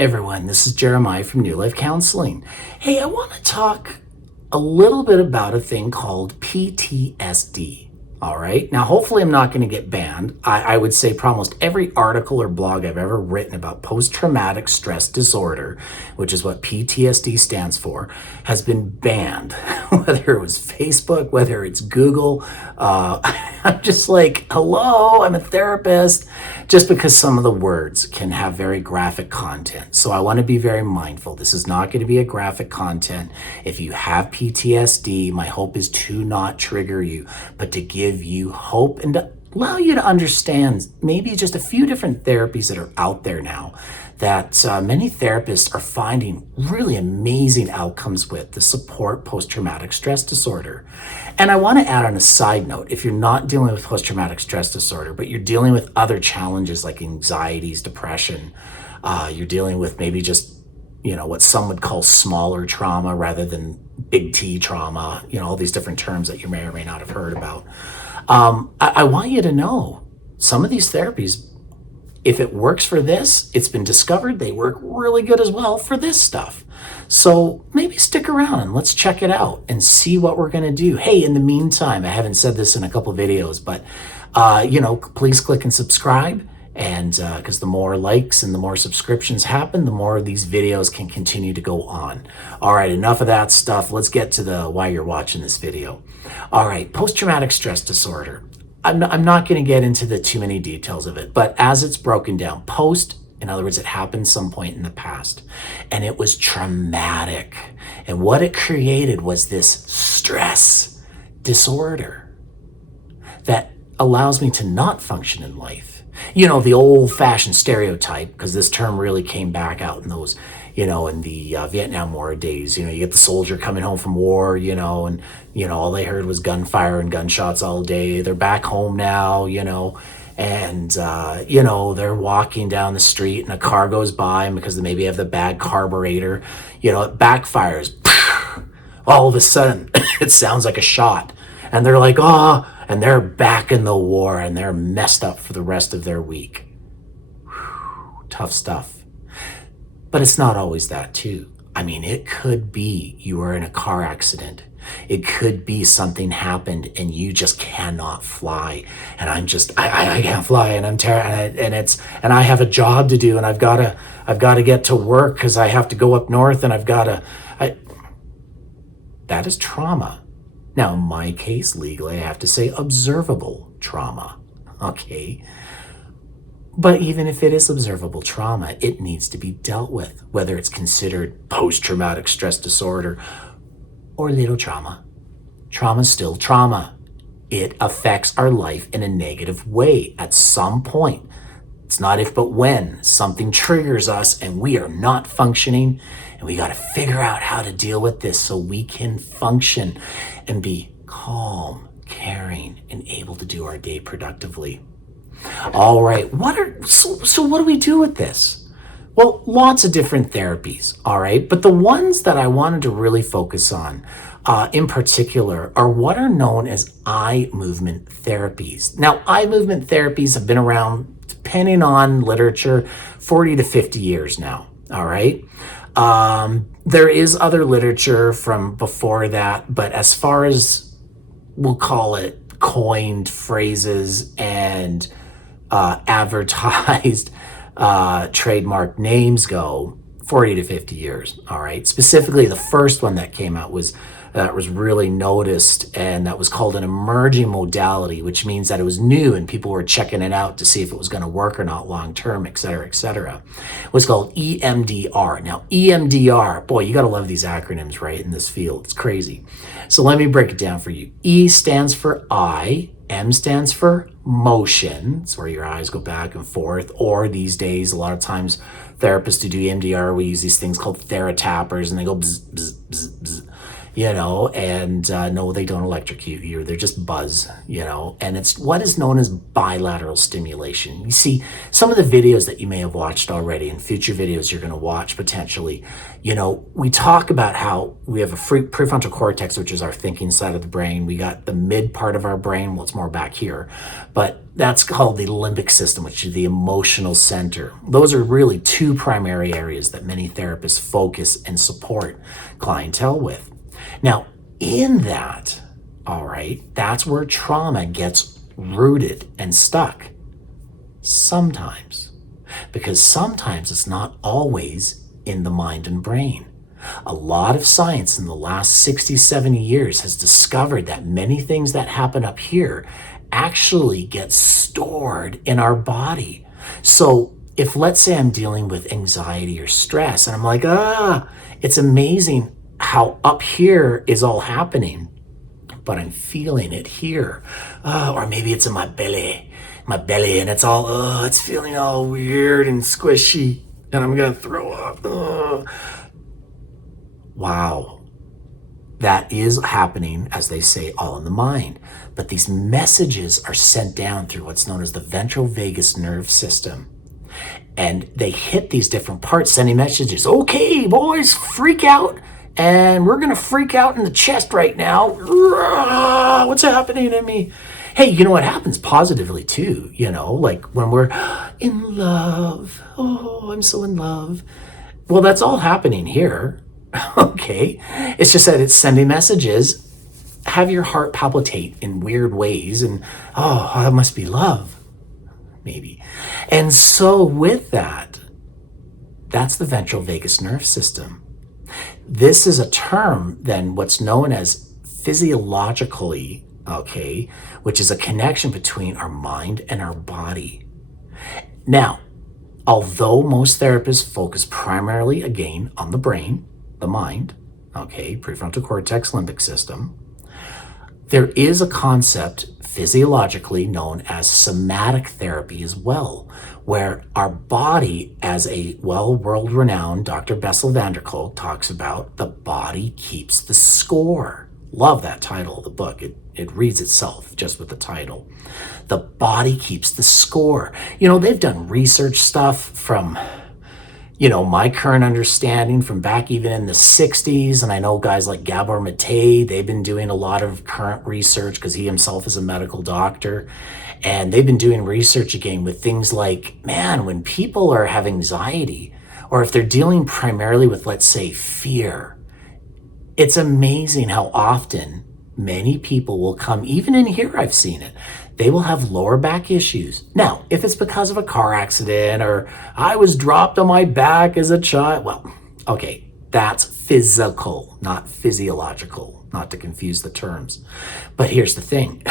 Hi everyone, this is Jeremiah from New Life Counseling. Hey, I want to talk a little bit about a thing called PTSD. All right. Now, hopefully, I'm not going to get banned. I would say for almost every article or blog I've ever written about post-traumatic stress disorder, which is what PTSD stands for, has been banned. Whether it was Facebook, whether it's Google. I'm just like, hello, I'm a therapist. Just because some of the words can have very graphic content. So I want to be very mindful. This is not going to be a graphic content. If you have PTSD, my hope is to not trigger you, but to give you hope and to allow you to understand maybe just a few different therapies that are out there now that many therapists are finding really amazing outcomes with to support post-traumatic stress disorder. And I want to add on a side note, if you're not dealing with post-traumatic stress disorder, but you're dealing with other challenges like anxieties, depression, you're dealing with maybe just what some would call smaller trauma rather than big T trauma, all these different terms that you may or may not have heard about. I want you to know some of these therapies, if it works for this, it's been discovered they work really good as well for this stuff. So maybe stick around and let's check it out and see what we're going to do. Hey, in the meantime, I haven't said this in a couple of videos, but, please click and subscribe. And because the more likes and the more subscriptions happen, the more these videos can continue to go on. All right, enough of that stuff. Let's get to why you're watching this video. All right, post-traumatic stress disorder. I'm not going to get into the too many details of it, but as it's broken down, in other words, it happened some point in the past, and it was traumatic. And what it created was this stress disorder that allows me to not function in life. The old-fashioned stereotype, because this term really came back out in those, in the Vietnam War days. You get the soldier coming home from war, and, all they heard was gunfire and gunshots all day. They're back home now, and, they're walking down the street and a car goes by, and because they maybe have the bad carburetor, it backfires. All of a sudden, it sounds like a shot. And they're like, oh, and they're back in the war and they're messed up for the rest of their week. Whew, tough stuff. But it's not always that too. It could be you were in a car accident. It could be something happened and you just cannot fly. And I can't fly and I'm terrified and I have a job to do and I've got to get to work because I have to go up north and that is trauma. Now, in my case, legally, I have to say observable trauma, okay? But even if it is observable trauma, it needs to be dealt with, whether it's considered post-traumatic stress disorder or little trauma. Trauma is still trauma. It affects our life in a negative way at some point. It's not if but when something triggers us and we are not functioning, and we got to figure out how to deal with this so we can function and be calm, caring, and able to do our day productively. All right, so what do we do with this? Well, lots of different therapies, all right? But the ones that I wanted to really focus on in particular are what are known as eye movement therapies. Now, eye movement therapies have been around, depending on literature, 40 to 50 years now, all right? There is other literature from before that, but as far as we'll call it coined phrases and advertised trademark names go, 40 to 50 years, all right? Specifically, the first one that came out was really noticed, and that was called an emerging modality, which means that it was new and people were checking it out to see if it was going to work or not long term, et cetera, et cetera. It was called EMDR. Now, EMDR, boy, you got to love these acronyms, right, in this field. It's crazy. So let me break it down for you. E stands for eye, M stands for motion. It's where your eyes go back and forth, or these days, a lot of times, therapists who do EMDR, we use these things called TheraTappers, and they go bzz, bzz, bzz, bzz. and no, they don't electrocute you. They're just buzz. And it's what is known as bilateral stimulation. You see, some of the videos that you may have watched already and future videos you're going to watch potentially, we talk about how we have a prefrontal cortex, which is our thinking side of the brain. We got the mid part of our brain, well, it's more back here, but that's called the limbic system, which is the emotional center. Those are really two primary areas that many therapists focus and support clientele with. Now, in that, all right, that's where trauma gets rooted and stuck. Sometimes. Because sometimes it's not always in the mind and brain. A lot of science in the last 60, 70 years has discovered that many things that happen up here actually get stored in our body. So if, let's say, I'm dealing with anxiety or stress, and I'm like, it's amazing how up here is all happening, but I'm feeling it here. Or maybe it's in my belly, and it's all, it's feeling all weird and squishy, and I'm gonna throw up. Wow. That is happening, as they say, all in the mind. But these messages are sent down through what's known as the ventral vagus nerve system. And they hit these different parts, sending messages. Okay, boys, freak out. And we're going to freak out in the chest right now. What's happening in me? Hey, you know what happens positively too, like when we're in love. Oh, I'm so in love. Well, that's all happening here. Okay. It's just that it's sending messages. Have your heart palpitate in weird ways. And, that must be love. Maybe. And so with that, that's the ventral vagus nerve system. This is a term, then, what's known as physiologically, which is a connection between our mind and our body. Now, although most therapists focus primarily, again, on the brain, the mind, prefrontal cortex, limbic system, there is a concept physiologically known as somatic therapy as well, where our body, as a world-renowned Dr. Bessel van der Kolk talks about, the body keeps the score. Love that title of the book. It reads itself just with the title. The body keeps the score. They've done research stuff from, my current understanding from back even in the 60s. And I know guys like Gabor Mate, they've been doing a lot of current research because he himself is a medical doctor. And they've been doing research again with things like, when people are having anxiety, or if they're dealing primarily with, let's say, fear, it's amazing how often many people will come, even in here I've seen it, they will have lower back issues. Now, if it's because of a car accident or I was dropped on my back as a child, that's physical, not physiological, not to confuse the terms. But here's the thing.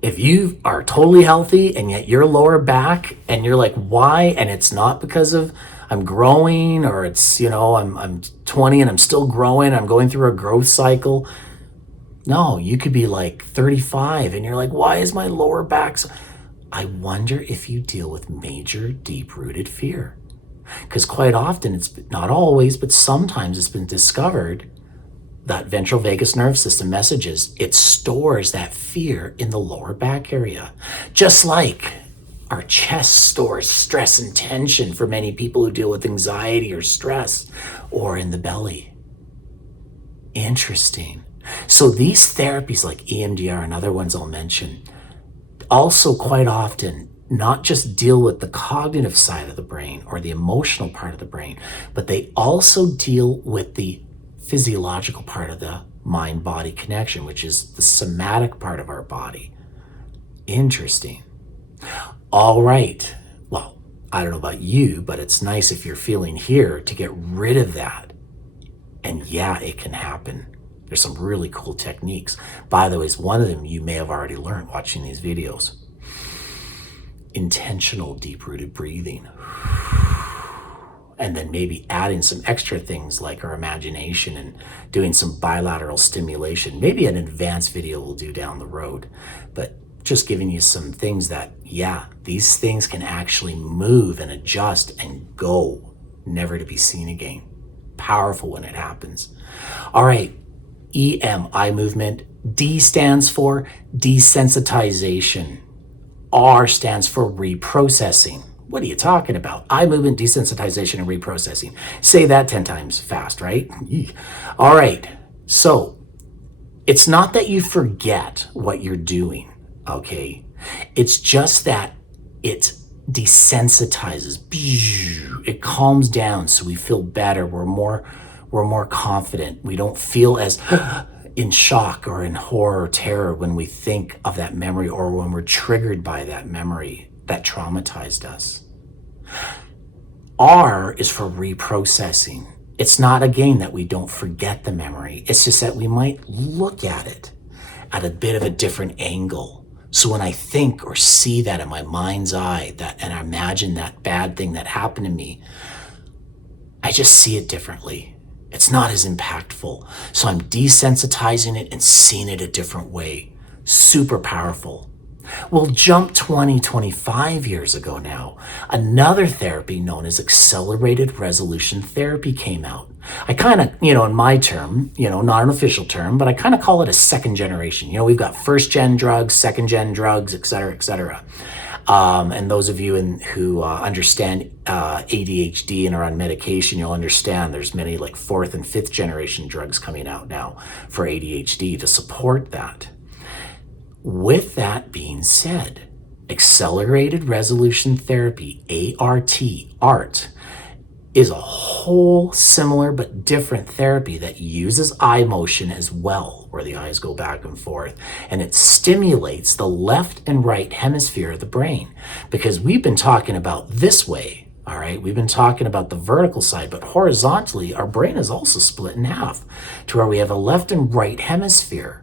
If you are totally healthy and yet your lower back and you're like, why? And it's not because of I'm growing, or it's, I'm 20 and I'm still growing. I'm going through a growth cycle. No, you could be like 35 and you're like, why is my lower back so? I wonder if you deal with major deep-rooted fear. Because quite often, it's not always, but sometimes it's been discovered that ventral vagus nerve system messages, it stores that fear in the lower back area. Just like our chest stores stress and tension for many people who deal with anxiety or stress, or in the belly. Interesting. So these therapies like EMDR and other ones I'll mention also quite often not just deal with the cognitive side of the brain or the emotional part of the brain, but they also deal with the physiological part of the mind-body connection, which is the somatic part of our body. Interesting. All right. Well, I don't know about you, but it's nice if you're feeling here to get rid of that. And yeah, it can happen. There's some really cool techniques. By the way, one of them you may have already learned watching these videos. Intentional deep-rooted breathing. And then maybe adding some extra things like our imagination and doing some bilateral stimulation. Maybe an advanced video we'll do down the road. But just giving you some things that, these things can actually move and adjust and go, never to be seen again. powerful when it happens. All right, EM, eye movement. D stands for desensitization. R stands for reprocessing. What are you talking about? Eye movement, desensitization, and reprocessing. Say that 10 times fast, right? All right, so it's not that you forget what you're doing, okay? It's just that it desensitizes. It calms down so we feel better. We're more confident. We don't feel as in shock or in horror or terror when we think of that memory or when we're triggered by that memory that traumatized us. R is for reprocessing. It's not, again, that we don't forget the memory. It's just that we might look at it at a bit of a different angle. So when I think or see that in my mind's eye, and I imagine that bad thing that happened to me, I just see it differently. It's not as impactful. So I'm desensitizing it and seeing it a different way. Super powerful. Well, jump 25 years ago now, another therapy known as accelerated resolution therapy came out. I kind of, in my term, not an official term, but I kind of call it a second generation. We've got first gen drugs, second gen drugs, et cetera, et cetera. And those of you who understand ADHD and are on medication, you'll understand there's many like fourth and fifth generation drugs coming out now for ADHD to support that. With that being said, accelerated resolution therapy, ART, is a whole similar but different therapy that uses eye motion as well, where the eyes go back and forth, and it stimulates the left and right hemisphere of the brain, because we've been talking about this way. All right, we've been talking about the vertical side, but horizontally, our brain is also split in half to where we have a left and right hemisphere.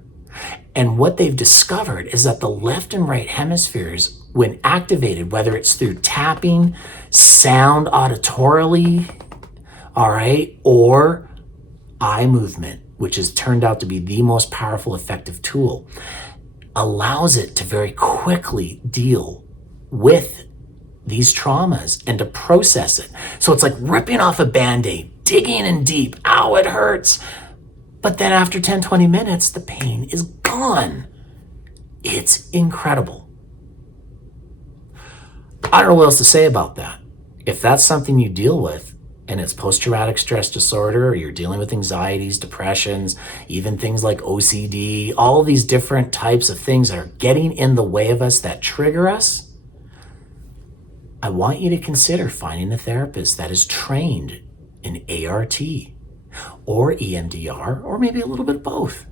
And what they've discovered is that the left and right hemispheres, when activated, whether it's through tapping, sound auditorily, all right, or eye movement, which has turned out to be the most powerful, effective tool, allows it to very quickly deal with these traumas and to process it. So it's like ripping off a Band-Aid, digging in deep. Ow, it hurts. But then after 10, 20 minutes, the pain is gone. It's incredible. I don't know what else to say about that. If that's something you deal with, and it's post-traumatic stress disorder, or you're dealing with anxieties, depressions, even things like OCD, all these different types of things that are getting in the way of us, that trigger us, I want you to consider finding a therapist that is trained in ART or EMDR, or maybe a little bit of both.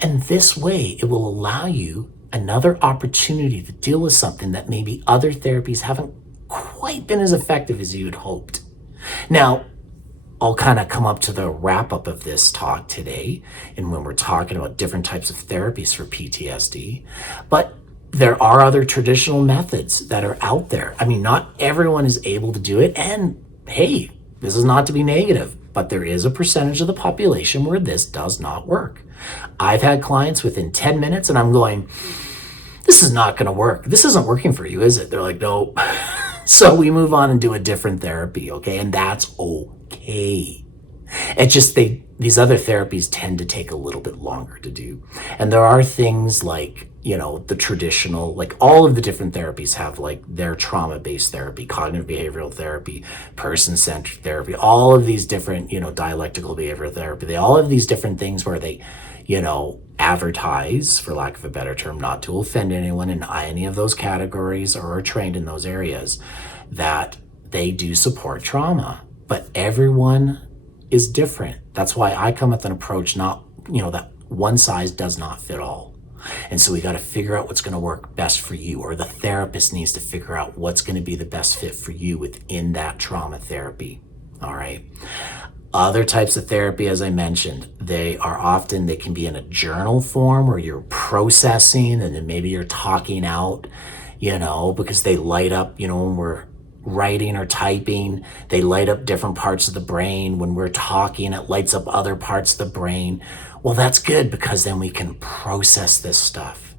And this way, it will allow you another opportunity to deal with something that maybe other therapies haven't quite been as effective as you had hoped. Now, I'll kind of come up to the wrap up of this talk today, and when we're talking about different types of therapies for PTSD, but there are other traditional methods that are out there. I mean, not everyone is able to do it, and hey, this is not to be negative, but there is a percentage of the population where this does not work. I've had clients within 10 minutes and I'm going, this is not going to work. This isn't working for you, is it? They're like, no. So we move on and do a different therapy, okay? And that's okay. It's just these other therapies tend to take a little bit longer to do. And there are things like, the traditional, like all of the different therapies have like their trauma-based therapy, cognitive behavioral therapy, person-centered therapy, all of these different, dialectical behavioral therapy. They all have these different things where they, advertise, for lack of a better term, not to offend anyone in any of those categories or are trained in those areas, that they do support trauma. But everyone is different. That's why I come with an approach, not, that one size does not fit all. And so we got to figure out what's going to work best for you, or the therapist needs to figure out what's going to be the best fit for you within that trauma therapy. All right. Other types of therapy, as I mentioned, they can be in a journal form where you're processing and then maybe you're talking out, because they light up, when we're writing or typing, they light up different parts of the brain. When we're talking, it lights up other parts of the brain. Well, that's good, because then we can process this stuff.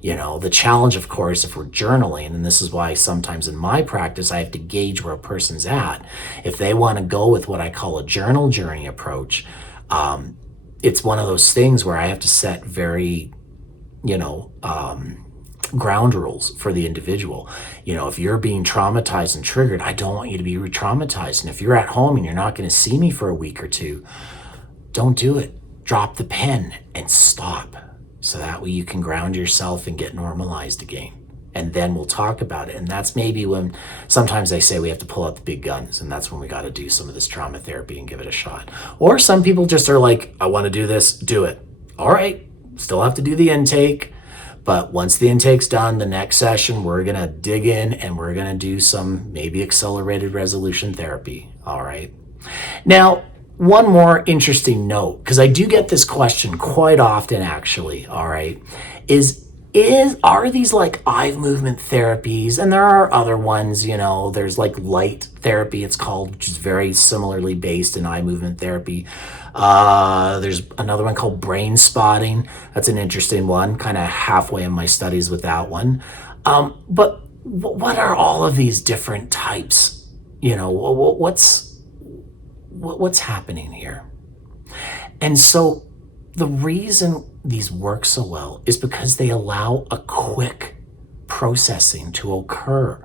The challenge, of course, if we're journaling, and this is why sometimes in my practice, I have to gauge where a person's at. If they want to go with what I call a journal journey approach, it's one of those things where I have to set very, ground rules for the individual. If you're being traumatized and triggered, I don't want you to be re-traumatized. And if you're at home and you're not going to see me for a week or two, don't do it. Drop the pen and stop. So that way you can ground yourself and get normalized again. And then we'll talk about it. And that's maybe when sometimes they say we have to pull out the big guns. And that's when we got to do some of this trauma therapy and give it a shot. Or some people just are like, I want to do this, do it. All right, still have to do the intake. But once the intake's done, the next session, we're going to dig in and we're going to do some maybe accelerated resolution therapy. All right. Now, one more interesting note, because I do get this question quite often, actually, all right, are these like eye movement therapies? And there are other ones, there's like light therapy, it's called, which is very similarly based in eye movement therapy. There's another one called brain spotting. That's an interesting one, kind of halfway in my studies with that one. But what are all of these different types? What's happening here? And so the reason these work so well is because they allow a quick processing to occur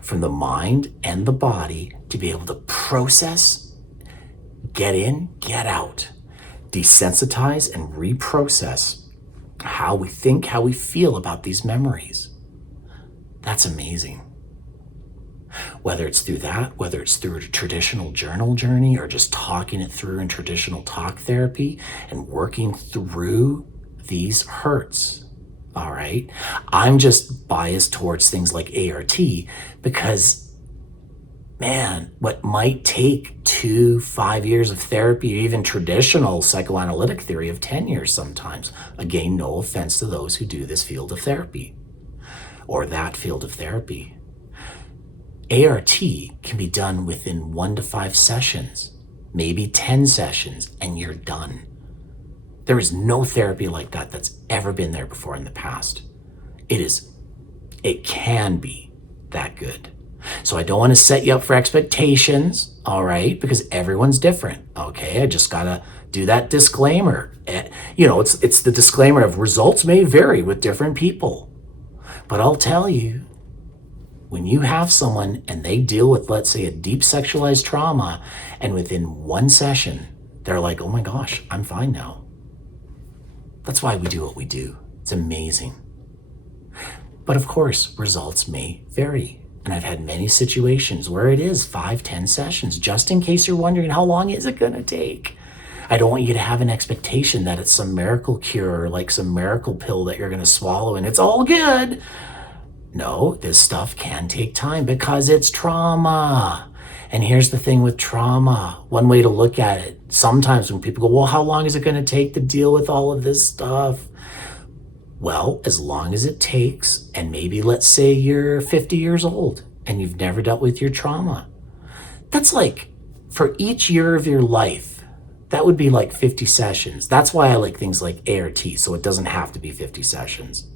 from the mind and the body to be able to process, get in, get out, desensitize and reprocess how we think, how we feel about these memories. That's amazing. Whether it's through that, whether it's through a traditional journal journey or just talking it through in traditional talk therapy and working through these hurts, all right? I'm just biased towards things like ART because, man, what might take 2-5 years of therapy, or even traditional psychoanalytic theory of 10 years sometimes. Again, no offense to those who do this field of therapy or that field of therapy. ART can be done within 1 to 5 sessions, maybe 10 sessions, and you're done. There is no therapy like that that's ever been there before in the past. It can be that good. So I don't want to set you up for expectations, all right? Because everyone's different, okay? I just gotta do that disclaimer. It's the disclaimer of results may vary with different people. But I'll tell you, when you have someone and they deal with, let's say, a deep sexualized trauma, and within 1 session, they're like, oh my gosh, I'm fine now. That's why we do what we do. It's amazing. But of course, results may vary. And I've had many situations where it is 5-10 sessions, just in case you're wondering, how long is it gonna take? I don't want you to have an expectation that it's some miracle cure or like some miracle pill that you're gonna swallow and it's all good. No, this stuff can take time because it's trauma. And here's the thing with trauma. One way to look at it, sometimes when people go, well, how long is it going to take to deal with all of this stuff? Well, as long as it takes, and maybe let's say you're 50 years old and you've never dealt with your trauma. That's like, for each year of your life, that would be like 50 sessions. That's why I like things like ART, so it doesn't have to be 50 sessions.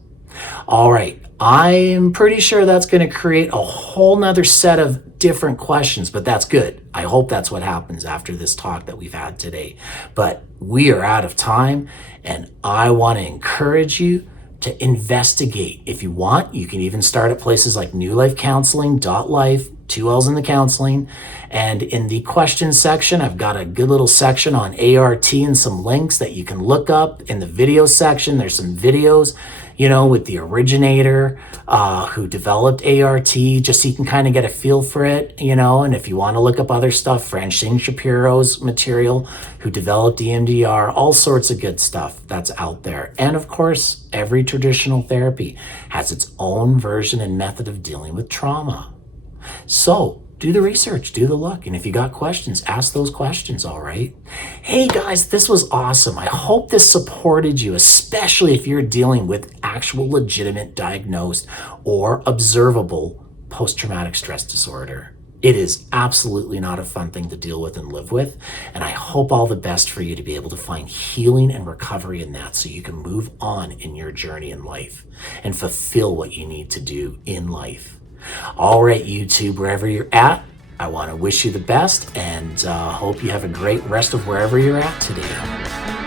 All right, I'm pretty sure that's going to create a whole nother set of different questions, but that's good. I hope that's what happens after this talk that we've had today. But we are out of time, and I want to encourage you to investigate. If you want, you can even start at places like newlifecounseling.life, 2 L's in the counseling. And in the questions section, I've got a good little section on ART and some links that you can look up. In the video section, there's some videos, with the originator who developed ART, just so you can kind of get a feel for it, and if you want to look up other stuff, Francine Shapiro's material, who developed EMDR, all sorts of good stuff that's out there. And of course, every traditional therapy has its own version and method of dealing with trauma. So do the research, do the look. And if you got questions, ask those questions, all right? Hey guys, this was awesome. I hope this supported you, especially if you're dealing with actual legitimate diagnosed or observable post-traumatic stress disorder. It is absolutely not a fun thing to deal with and live with. And I hope all the best for you to be able to find healing and recovery in that so you can move on in your journey in life and fulfill what you need to do in life. All right, YouTube, wherever you're at, I want to wish you the best and hope you have a great rest of wherever you're at today.